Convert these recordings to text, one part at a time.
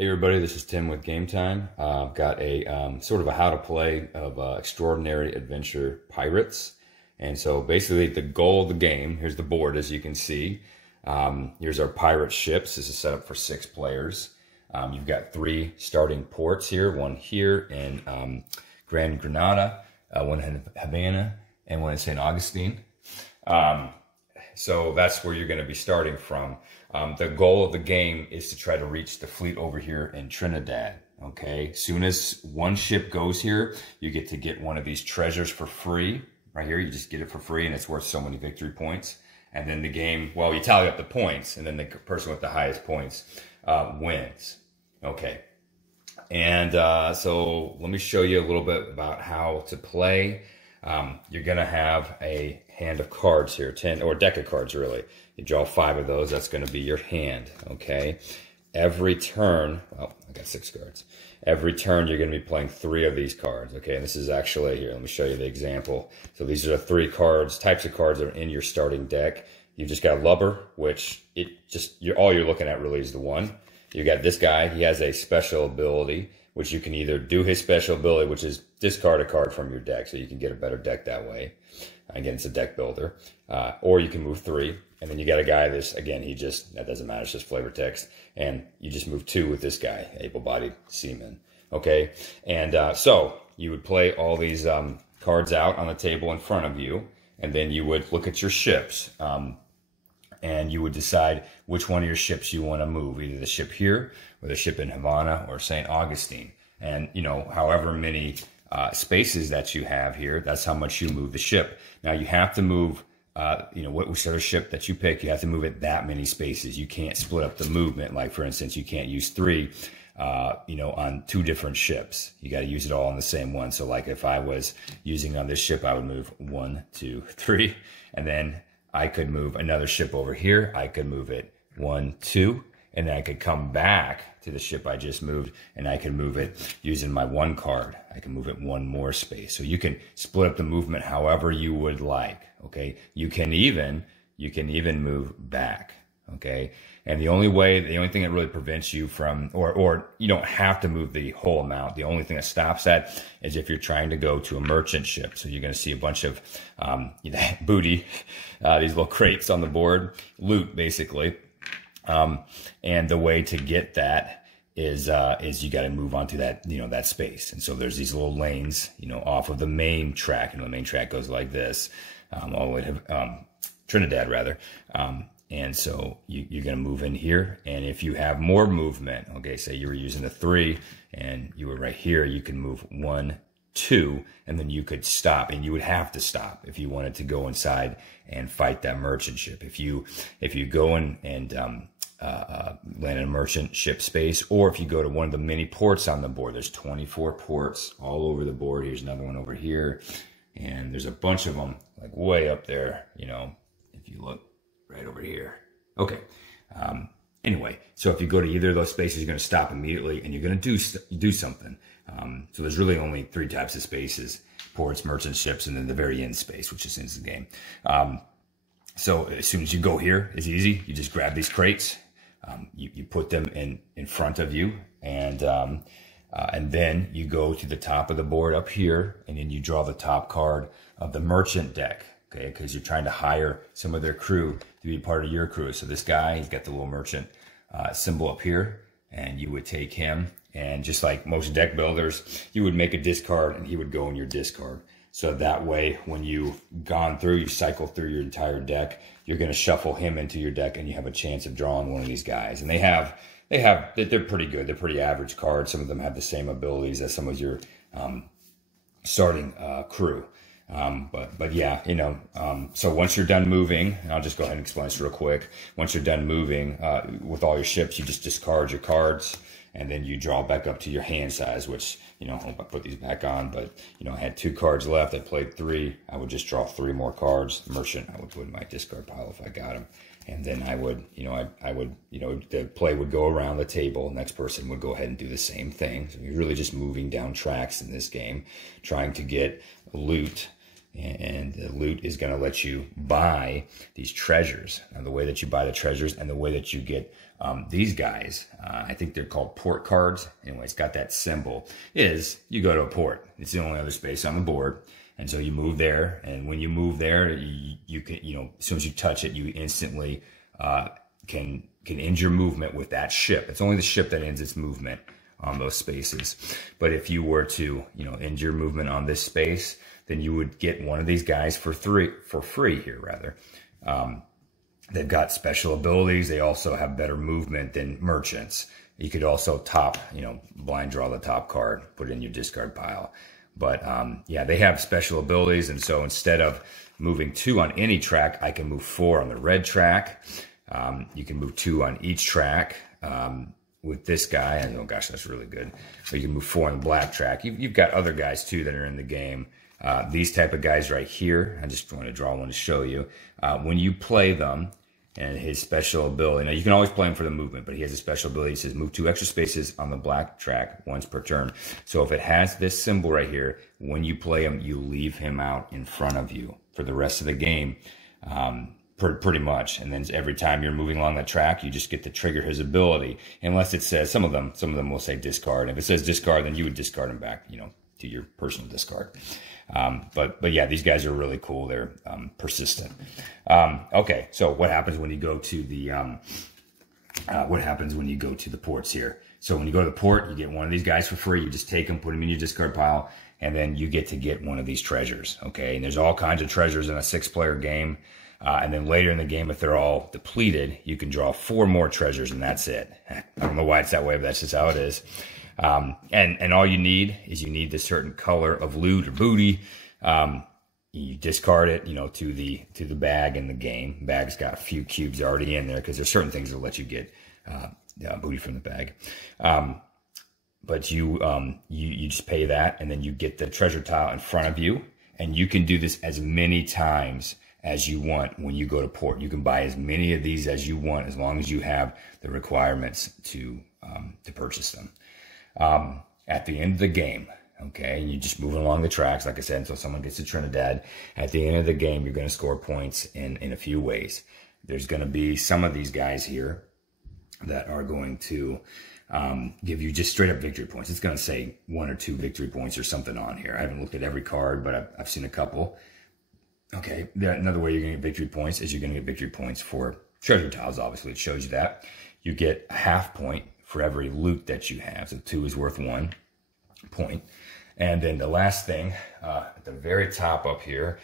Hey everybody, this is Tim with Game Time. I've got a sort of a how to play of Extraordinary Adventure Pirates. And so basically the goal of the game, here's the board as you can see. Here's our pirate ships. This is set up for 6 players. You've got 3 starting ports here, one here in Grand Granada, one in Havana, and one in St. Augustine. So that's where you're going to be starting from. The goal of the game is to try to reach the fleet over here in Trinidad. Okay, soon as one ship goes here, you get to get one of these treasures for free. Right here, you just get it for free, and it's worth so many victory points. And then the game, well, you tally up the points, and then the person with the highest points wins. Okay, and so let me show you a little bit about how to play. You're gonna have a hand of cards here, 10 or a deck of cards really. You draw 5 of those. That's going to be your hand. Okay. Every turn, well, I got 6 cards. Every turn you're going to be playing 3 of these cards. Okay. And this is actually here. Let me show you the example. So these are the 3 types of cards that are in your starting deck. You've just got a lubber, which all you're looking at really is the one. You got this guy. He has a special ability, which you can either do his special ability, which is discard a card from your deck, so you can get a better deck that way. Again, it's a deck builder. Or you can move 3. And then you got a guy, that doesn't matter, it's just flavor text. And you just move 2 with this guy, able-bodied seaman. Okay? And so you would play all these cards out on the table in front of you. And then you would look at your ships. And you would decide which one of your ships you want to move, either the ship here or the ship in Havana or St. Augustine. And, you know, however many spaces that you have here, that's how much you move the ship. Now, you have to move, whichever ship that you pick, you have to move it that many spaces. You can't split up the movement. Like, for instance, you can't use 3, on 2 different ships. You got to use it all on the same one. So, like, if I was using on this ship, I would move 1, 2, 3, and then I could move another ship over here. I could move it 1, 2, and then I could come back to the ship I just moved, and I can move it using my 1 card. I can move it 1 more space. So you can split up the movement however you would like. Okay, you can even move back. Okay, and the only thing that really prevents you from, or you don't have to move the whole amount. The only thing that stops that is if you're trying to go to a merchant ship. So you're going to see a bunch of booty, these little crates on the board, loot basically. And the way to get that is you got to move onto that, that space. And so there's these little lanes, off of the main track. The main track goes like this, all the way to Trinidad rather. And so you're going to move in here. And if you have more movement, okay, say you were using a 3 and you were right here, you can move 1, 2, and then you could stop, and you would have to stop if you wanted to go inside and fight that merchant ship. If you go in and land in a merchant ship space, or if you go to one of the many ports on the board, there's 24 ports all over the board. Here's another one over here, and there's a bunch of them like way up there, if you look right over here. Okay. Anyway, so if you go to either of those spaces, you're going to stop immediately, and you're going to do something. So there's really only 3 types of spaces: ports, merchant ships, and then the very end space, which is in the game. So as soon as you go here, it's easy. You just grab these crates, you put them in front of you, and then you go to the top of the board up here, and then you draw the top card of the merchant deck. Okay, because you're trying to hire some of their crew to be part of your crew. So this guy, he's got the little merchant symbol up here, and you would take him, and just like most deck builders, you would make a discard, and he would go in your discard. So that way, when you've gone through, you cycle through your entire deck, you're going to shuffle him into your deck, and you have a chance of drawing one of these guys. And they're pretty good. They're pretty average cards. Some of them have the same abilities as some of your starting crew. But yeah, so once you're done moving, and I'll just go ahead and explain this real quick. Once you're done moving, with all your ships, you just discard your cards, and then you draw back up to your hand size, which, I'll put these back on, but, I had 2 cards left. I played 3. I would just draw 3 more cards. Merchant, I would put in my discard pile if I got them. And then I would, the play would go around the table. Next person would go ahead and do the same thing. So you're really just moving down tracks in this game, trying to get loot. And the loot is going to let you buy these treasures. And the way that you buy the treasures and the way that you get These guys, I think they're called port cards. Anyway, it's got that symbol. Is you go to a port. It's the only other space on the board. And so you move there. And when you move there, you can, as soon as you touch it, you instantly can end your movement with that ship. It's only the ship that ends its movement on those spaces. But if you were to, end your movement on this space, then you would get one of these guys for free here, rather. They've got special abilities. They also have better movement than merchants. You could also blind draw the top card, put it in your discard pile. But yeah, they have special abilities. And so instead of moving 2 on any track, I can move 4 on the red track. You can move 2 on each track. With this guy, oh gosh, that's really good. So you can move 4 on the black track. You've got other guys too that are in the game. These type of guys right here, I just want to draw one to show you. When you play them, and his special ability, now you can always play him for the movement, but he has a special ability. He says move 2 extra spaces on the black track once per turn. So if it has this symbol right here, when you play him, you leave him out in front of you for the rest of the game, pretty much. And then every time you're moving along that track, you just get to trigger his ability, unless it says, some of them will say discard. If it says discard, then you would discard him back, to your personal discard. But yeah, these guys are really cool. They're persistent. Okay, so what happens when you go to the ports here? So when you go to the port, you get one of these guys for free. You just take them, put them in your discard pile, and then you get to get one of these treasures. Okay, and there's all kinds of treasures in a 6-player game. And then later in the game, if they're all depleted, you can draw 4 more treasures, and that's it. I don't know why it's that way, but that's just how it is. And all you need is this certain color of loot or booty. You discard it, to the bag in the game. Bag's got a few cubes already in there because there's certain things that let you get booty from the bag. But you just pay that, and then you get the treasure tile in front of you, and you can do this as many times as you want when you go to port. You can buy as many of these as you want, as long as you have the requirements to purchase them. At the end of the game, okay, and you're just moving along the tracks, like I said, until someone gets to Trinidad. At the end of the game, you're going to score points in a few ways. There's going to be some of these guys here that are going to give you just straight up victory points. It's going to say 1 or 2 victory points or something on here. I haven't looked at every card, but I've seen a couple. Okay, another way you're going to get victory points is you're going to get victory points for treasure tiles. Obviously, it shows you that. You get a half point for every loot that you have. So 2 is worth 1 point. And then the last thing, at the very top up here,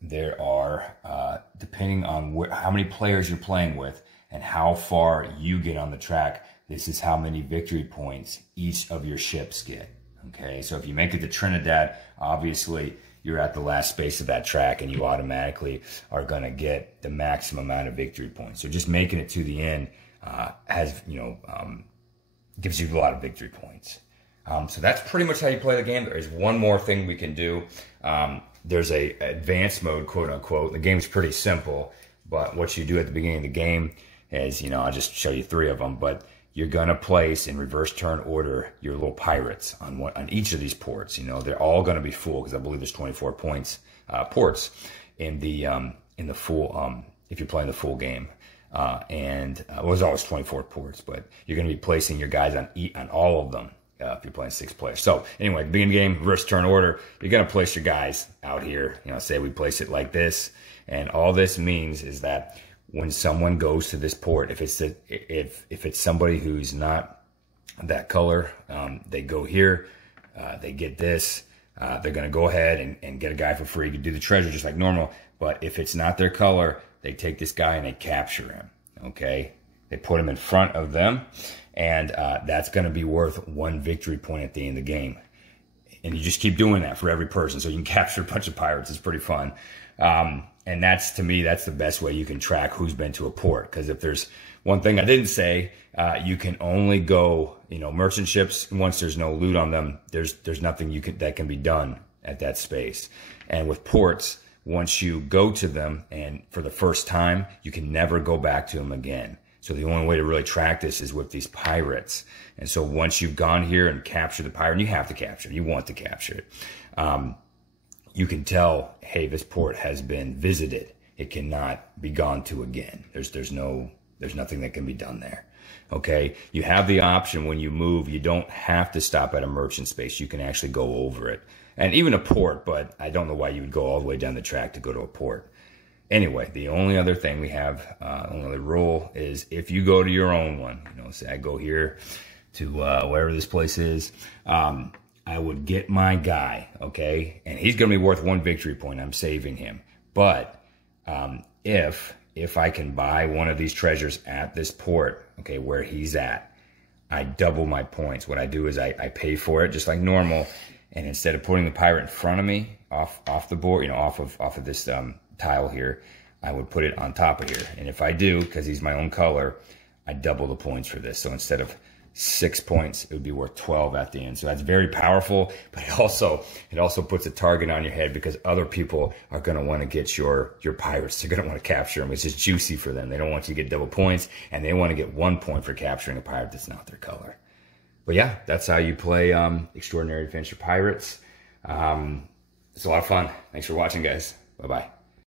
there are, depending on how many players you're playing with and how far you get on the track, this is how many victory points each of your ships get. Okay, so if you make it to Trinidad, obviously you're at the last space of that track, and you automatically are going to get the maximum amount of victory points. So just making it to the end gives you a lot of victory points. So that's pretty much how you play the game. There is one more thing we can do. There's a advanced mode, quote unquote. The game's pretty simple, but what you do at the beginning of the game is, I'll just show you 3 of them, but you're going to place in reverse turn order your little pirates on each of these ports. They're all going to be full, because I believe there's 24 ports in the full, if you're playing the full game. There's always 24 ports, but you're going to be placing your guys on all of them if you're playing 6 players. So anyway, beginning of the game, reverse turn order, you're going to place your guys out here. Say we place it like this, and all this means is that when someone goes to this port, if it's somebody who's not that color, they go here, they get this, they're going to go ahead and get a guy for free. You can do the treasure just like normal, but if it's not their color, they take this guy and they capture him, okay? They put him in front of them, and that's going to be worth 1 victory point at the end of the game. And you just keep doing that for every person, so you can capture a bunch of pirates. It's pretty fun. And to me, that's the best way you can track who's been to a port. Because if there's one thing I didn't say, you can only go, merchant ships, once there's no loot on them, there's nothing that can be done at that space. And with ports, once you go to them, and for the first time, you can never go back to them again. So the only way to really track this is with these pirates. And so once you've gone here and captured the pirate, and you have to capture it, you want to capture it, you can tell, hey, this port has been visited. It cannot be gone to again. There's no There's nothing that can be done there. Okay, you have the option when you move, you don't have to stop at a merchant space. You can actually go over it. And even a port, but I don't know why you would go all the way down the track to go to a port. Anyway, the only other thing we have, only other rule is if you go to your own one, you know, say I go here to wherever this place is, I would get my guy, okay? And he's going to be worth 1 victory point. I'm saving him. But if I can buy one of these treasures at this port, okay, where he's at, I double my points. What I do is I pay for it just like normal, and instead of putting the pirate in front of me, off the board, you know, off of this tile here, I would put it on top of here. And if I do, because he's my own color, I double the points for this. So instead of 6 points, it would be worth 12 at the end. So that's very powerful, but it also puts a target on your head because other people are going to want to get your pirates. They're going to want to capture them. It's just juicy for them. They don't want you to get double points, and they want to get 1 point for capturing a pirate that's not their color. But yeah, that's how you play Extraordinary Adventure Pirates. It's a lot of fun. Thanks for watching, guys. Bye-bye.